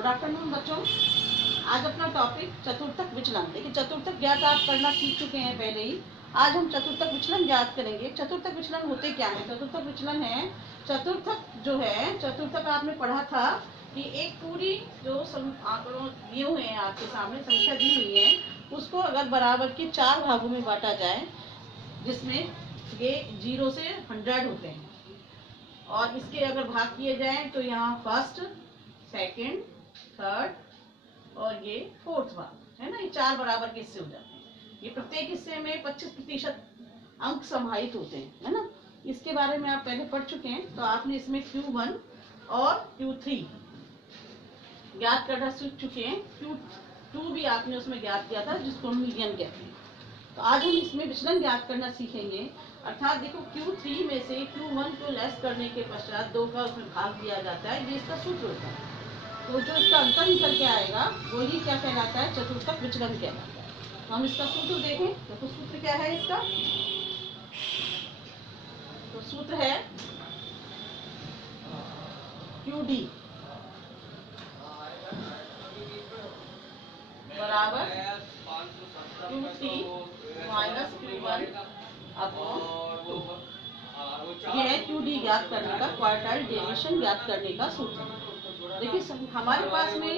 Good afternoon बच्चों। आज अपना टॉपिक चतुर्थक विचलन। देखिए चतुर्थक ज्ञात आप करना सीख चुके हैं पहले ही। आज हम चतुर्थक विचलन ज्ञात करेंगे। चतुर्थक विचलन होते क्या है? चतुर्थक विचलन है, चतुर्थक जो है, चतुर्थक आपने पढ़ा था कि एक पूरी जो आंकड़ों दिए हुए हैं आपके सामने, संख्या दी हुई है, उसको अगर बराबर के 4 भागों में बांटा जाए, जिसमें ये 0 से 100 होते हैं, और इसके अगर भाग किए जाए तो यहाँ फर्स्ट, सेकंड, थर्ड और ये फोर्थ भाग है ना, ये 4 बराबर के हिस्से हो जाते हैं। ये प्रत्येक हिस्से में 25% अंक समाहित होते हैं, है ना। इसके बारे में आप पहले पढ़ चुके हैं। तो आपने इसमें Q1 और Q3 ज्ञात करना सीख चुके हैं। Q2 भी आपने उसमें ज्ञात किया था, जिसको हम मीडियन कहते हैं। तो आज हम इसमें विचलन ज्ञात करना सीखेंगे। अर्थात देखो Q3 में से Q1 को लेस करने के पश्चात 2 का उसमें भाग दिया जाता है, ये इसका सूत्र होता है। तो जो इसका अंतर निकल के आएगा वो ही क्या कहलाता है? चतुर्थक विचलन कहलाता है। तो हम इसका सूत्र देखें। तो सूत्र क्या है इसका? तो सूत्र है QD बराबर Q3 माइनस Q1 अपॉन 2। यह है QD ज्ञात करने का, क्वार्टाइल डेविएशन ज्ञात करने का सूत्र। देखिए हमारे पास में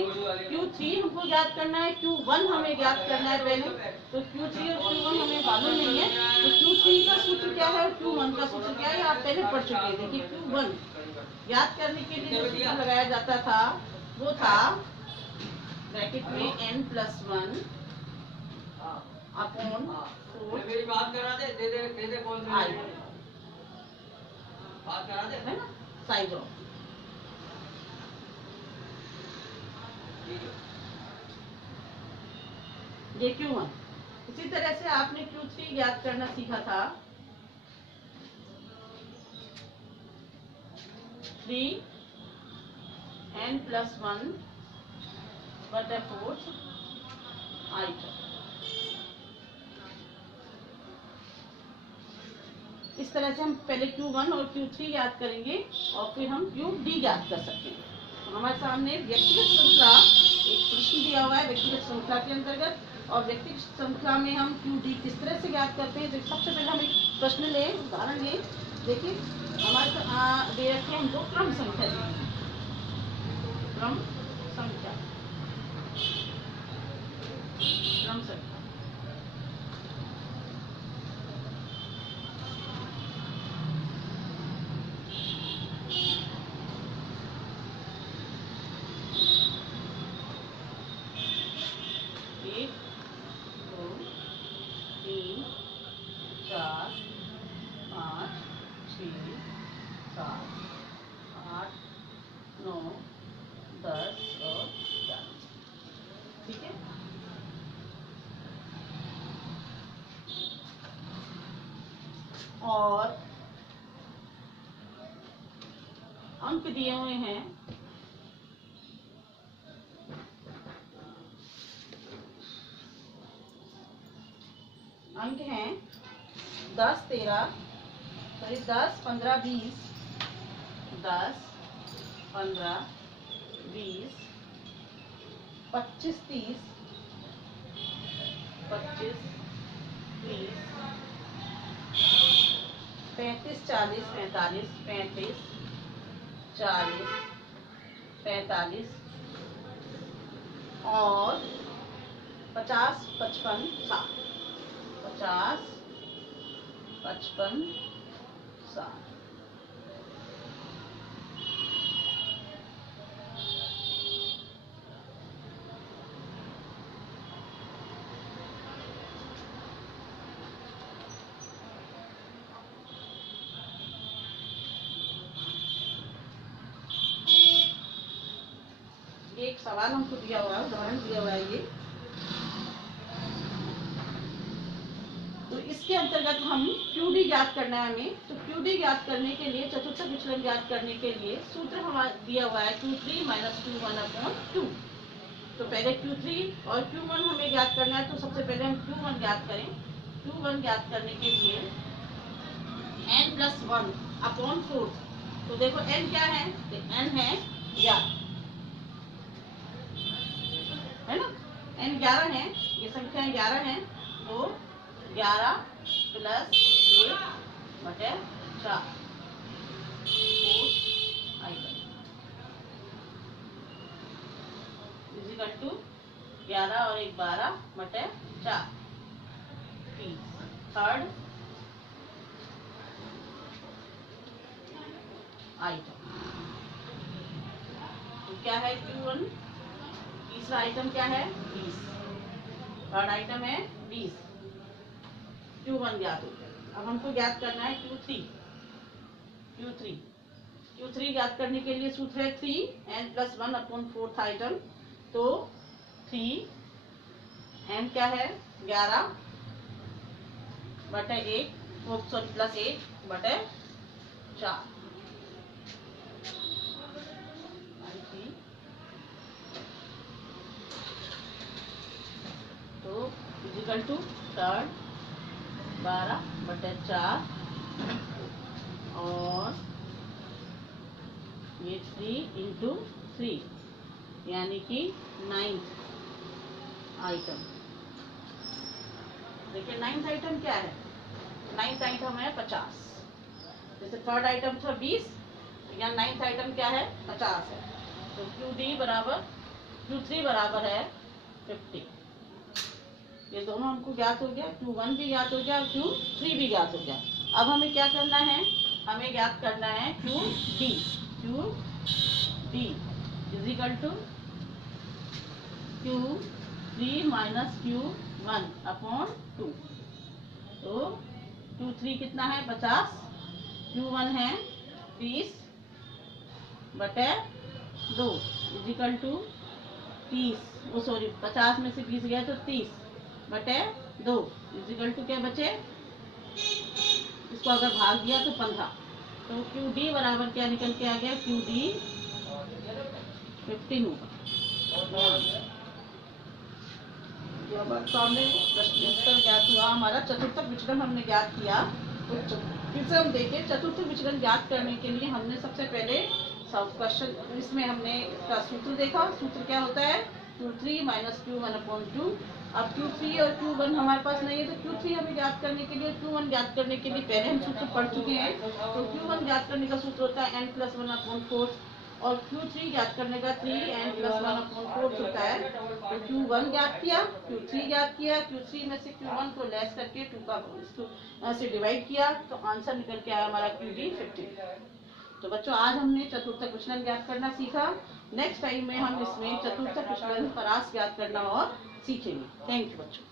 Q3 हमको ज्ञात करना है, Q1 हमें ज्ञात करना है पहले। तो Q3 और Q1 हमें मालूम नहीं है, तो Q3 का सूत्र क्या है और Q1 का सूत्र क्या है, आप पहले पढ़ चुके हैं। देखिए Q1 ज्ञात करने के लिए जो सूत्र लगाया जाता था वो था ब्रैकेट में n+1 अपॉन 4 मेरी बात करा दे कौन आई, बात करा दे, है ना, साइज ऑफ। ये Q1। इसी तरह से आपने Q3 ज्ञात करना सीखा था। 3n+1 बटा 4 आई। इस तरह से हम पहले Q1 और Q3 याद करेंगे और फिर हम QD ज्ञात कर सकते हैं। तो हमारे सामने व्यक्तिगत श्रृंखला, एक प्रश्न दिया हुआ है व्यक्तिगत श्रृंखला के अंतर्गत, और व्यक्तिगत श्रृंखला में हम QD किस तरह से ज्ञात करते हैं। तो सबसे पहले हम एक प्रश्न लें, उदाहरण लें। देखिए हमारे दे रखे हम 2 क्रम संख्या दी है। क्रम संख्या, क्रम संख्या और अंक दिए हुए हैं अंक हैं 10, 13, 10, 15, 20, 10, 15, 20, 25, 30, 25, 30, 35, 40, 45, 35, 40, 45 और 50, 55, 60, 50, 55, 60। एक सवाल हमको दिया हुआ है, उदाहरण दिया हुआ है ये। तो इसके अंतर्गत हम QD ज्ञात करना है हमें। तो QD ज्ञात करने के लिए, चतुर्थक विचलन ज्ञात करने के लिए सूत्र हमारा दिया हुआ है Q3 माइनस Q1 अपॉन 2। तो पहले Q3 और Q1 हमें ज्ञात करना है। तो सबसे पहले हम Q1 ज्ञात करें। Q1 ज्ञात करने के लिए n+1 अपॉन 4। तो देखो n क्या है? तो n है ज्ञात, n 11 है, ये संख्या 11 है, तो 11 प्लस 1 बटे 4 आइटम इजिकल टू 11 और 1 12 बटे 4 थर्ड आइटम। तो क्या है Q1, तीसरा आइटम क्या है 20, थर्ड आइटम है 20, Q1 ज्ञात हो गया। अब हमको ज्ञात करना है Q3 ज्ञात करने के लिए सूत्र है 3n+1 अपॉन फोर्थ आइटम। तो 3n क्या है 11 बटे 1 सॉरी प्लस 1 बटे 4 तो इजिकल टू थर्ड 12 बटे 4 और ये 3 इंटू 3 यानी कि 9th आइटम। देखिए 9th आइटम क्या है, 9th आइटम है 50। जैसे थर्ड आइटम था 20, या 9th आइटम क्या है 50 है। तो Q3 बराबर है 50। ये दोनों हमको ज्ञात हो गया, Q1 भी ज्ञात हो गया और Q3 भी ज्ञात हो गया। अब हमें क्या करना है, हमें ज्ञात करना है QD is equal to Q3 minus Q1 upon 2। तो Q3 कितना है 50, Q1 है 20 बटे 2 इजिकल टू 30, वो सॉरी 50 में से 20 गया तो 30 बटे 2 इजिकल टू क्या बचे, इसको अगर भाग दिया तो 15। तो QD बराबर क्या निकल के आ गया, QD 15 होगा। सामने प्रश्न उत्तर ज्ञात हुआ हमारा। चतुर्थक विचलन हमने ज्ञात किया। तो फिर से हम देखें, चतुर्थक विचलन ज्ञात करने के लिए हमने सबसे पहले क्वेश्चन इसमें हमने इसका सूत्र देखा। सूत्र क्या होता है Q3 माइनस Q1 अपॉन 2। अब Q3 और Q1 हमारे पास नहीं है, तो Q3 हमें ज्ञात करने के लिए, Q1 ज्ञात करने के लिए पहले हम सूत्र पढ़ चुके हैं। तो Q1 ज्ञात करने का सूत्र होता है n+1 अपॉन 4 और Q3 ज्ञात करने का 3n+1 अपॉन 4 होता है। तो Q1 ज्ञात किया, Q3 ज्ञात किया, Q3 में से Q1 को लेस करके 2 का से डिवाइड किया, तो आंसर निकल के आया हमारा QD 15। तो बच्चों आज हमने चतुर्थक विचलन ज्ञात करना सीखा। नेक्स्ट टाइम में हम इसमें चतुर्थक विचलन परास ज्ञात करना और सीखेंगे। थैंक यू बच्चों।